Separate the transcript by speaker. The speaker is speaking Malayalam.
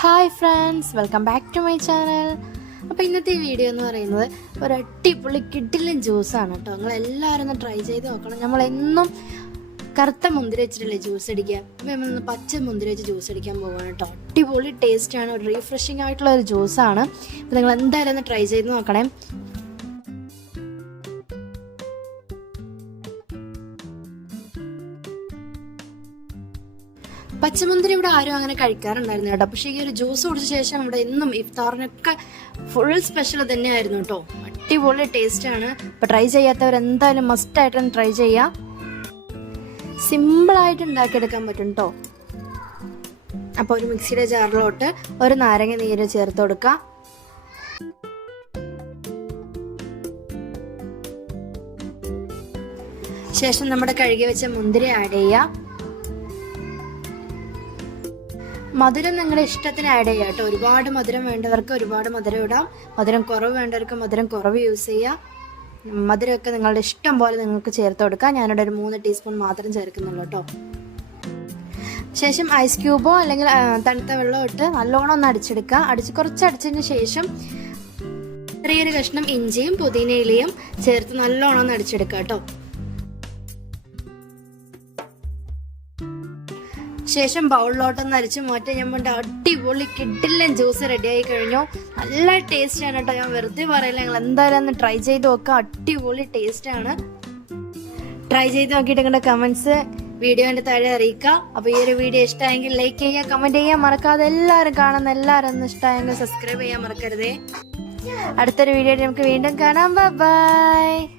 Speaker 1: Hi friends welcome back to my channel അപ്പോൾ ഇന്നത്തെ വീഡിയോ എന്ന് പറയുന്നത് ഒരു അടിപൊളി കിഡിലും ജ്യൂസാണ് കേട്ടോ. നിങ്ങൾ എല്ലാവരും ഒന്ന് ട്രൈ ചെയ്ത് നോക്കണം. നമ്മളെന്നും കറുത്ത മുന്തിരി വെച്ചിട്ടല്ലേ ജ്യൂസ് അടിക്കുക. അപ്പോൾ നമ്മൾ ഇന്ന് പച്ച മുന്തിരി വെച്ച് ജ്യൂസ് അടിക്കാൻ പോവാണ് കേട്ടോ. അടിപൊളി ടേസ്റ്റാണ് ഒരു റീഫ്രഷിംഗ് ആയിട്ടുള്ള ഒരു ജ്യൂസാണ് അപ്പോൾ നിങ്ങൾ എന്തായാലും ഒന്ന് ട്രൈ ചെയ്ത് നോക്കണേ. പച്ചമുന്തിരി ഇവിടെ ആരും അങ്ങനെ കഴിക്കാറുണ്ടായിരുന്നു കേട്ടോ. പക്ഷേ ഈ ഒരു ജ്യൂസ് കുടിച്ച ശേഷം ഇവിടെ എന്നും ഇഫ്താറിനൊക്കെ ഫുൾ സ്പെഷ്യൽ തന്നെയായിരുന്നു കേട്ടോ. അടിപൊളി ടേസ്റ്റ് ആണ്. അപ്പോൾ ട്രൈ ചെയ്യാത്തവർ എന്തായാലും മസ്റ്റ് ആയിട്ട് ട്രൈ ചെയ്യാം. സിമ്പിളായിട്ട് ഉണ്ടാക്കിയെടുക്കാൻ പറ്റും കേട്ടോ അപ്പോൾ ഒരു മിക്സിയുടെ ജാറിലോട്ട് ഒരു നാരങ്ങ നീര് ചേർത്ത് കൊടുക്കാം. ശേഷം നമ്മുടെ കഴുകി വെച്ച മുന്തിരി ആഡ് ചെയ്യാം. മധുരം നിങ്ങളുടെ ഇഷ്ടത്തിന് ആഡ് ചെയ്യാം കേട്ടോ. ഒരുപാട് മധുരം വേണ്ടവർക്ക് ഒരുപാട് മധുരം ഇടാം. മധുരം കുറവ് വേണ്ടവർക്ക് മധുരം കുറവ് യൂസ് ചെയ്യാം. മധുരമൊക്കെ നിങ്ങളുടെ ഇഷ്ടം പോലെ നിങ്ങൾക്ക് ചേർത്ത് കൊടുക്കാം. ഞാനിവിടെ ഒരു മൂന്ന് ടീസ്പൂൺ മാത്രം ചേർക്കുന്നുള്ളൂ കേട്ടോ. ശേഷം ഐസ് ക്യൂബോ അല്ലെങ്കിൽ തണുത്ത വെള്ളമോ ഇട്ട് നല്ലോണം ഒന്ന് അടിച്ചെടുക്കുക. അടിച്ച് കുറച്ച് അടിച്ചതിന് ശേഷം ചെറിയൊരു കഷ്ണം ഇഞ്ചിയും പുതിനയിലയും ചേർത്ത് നല്ലോണം ഒന്ന് അടിച്ചെടുക്കുക കേട്ടോ. ശേഷം ബൗളിലോട്ടൊന്ന് അരിച്ച് ഞാൻ വേണ്ട അടിപൊളി കിഡിലും ജ്യൂസ് റെഡി ആയി കഴിഞ്ഞു. നല്ല ടേസ്റ്റ് ആണ് കേട്ടോ ഞാൻ വെറുതെ പറയില്ല ഞങ്ങൾ എന്തായാലും ഒന്ന് ട്രൈ ചെയ്ത് നോക്കുക അടിപൊളി ടേസ്റ്റ് ആണ്. ട്രൈ ചെയ്ത് നോക്കിയിട്ട് നിങ്ങളുടെ കമന്റ്സ് വീഡിയോന്റെ താഴെ അറിയിക്കുക. അപ്പോൾ ഈ ഒരു വീഡിയോ ഇഷ്ടമായെങ്കിൽ ലൈക്ക് ചെയ്യുക കമന്റ് ചെയ്യാൻ മറക്കാതെ എല്ലാവരും കാണുന്ന എല്ലാവരും ഒന്ന് ഇഷ്ടമായെങ്കിൽ സബ്സ്ക്രൈബ് ചെയ്യാൻ മറക്കരുതേ. അടുത്തൊരു വീഡിയോ നമുക്ക് വീണ്ടും കാണാം. ബൈ